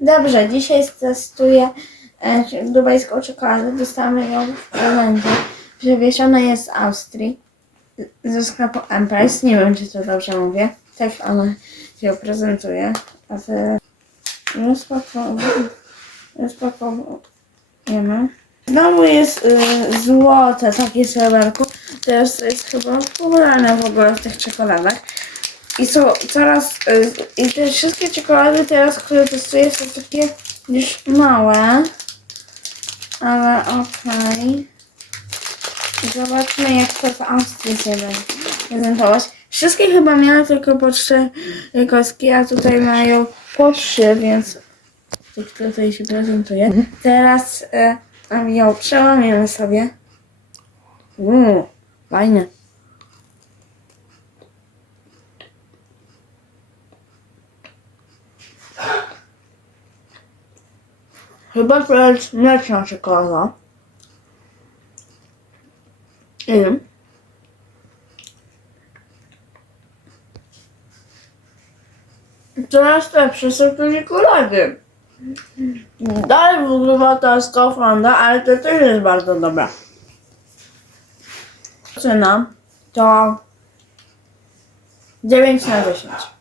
Dobrze, dzisiaj testuję e, dubajską czekoladę. Dostałam ją w prezencie. Przewieszona jest z Austrii. Ze sklepu Empress. Nie wiem, czy to dobrze mówię. Tak ona się prezentuje. A teraz rozpakowujemy. Znowu jest y, złote takie sreberku. Teraz jest chyba popularne w ogóle w tych czekoladach. I są coraz. y, I te wszystkie czekolady teraz, które testuję, są takie już małe. Ale okej. Zobaczmy, jak to w Austrii się będzie prezentować. Wszystkie chyba miały tylko po cztery kostki, a tutaj mają po trzy, więc tak tutaj się prezentuje. Teraz y, ją przełamiemy sobie. Uuu, fajne. Chyba to jest mleczna czekolada. Nie wiem. Są te czekolady. Dalej wygrywa ta z Kauflanda, ale to też jest bardzo dobra. Cena to 9 na 10.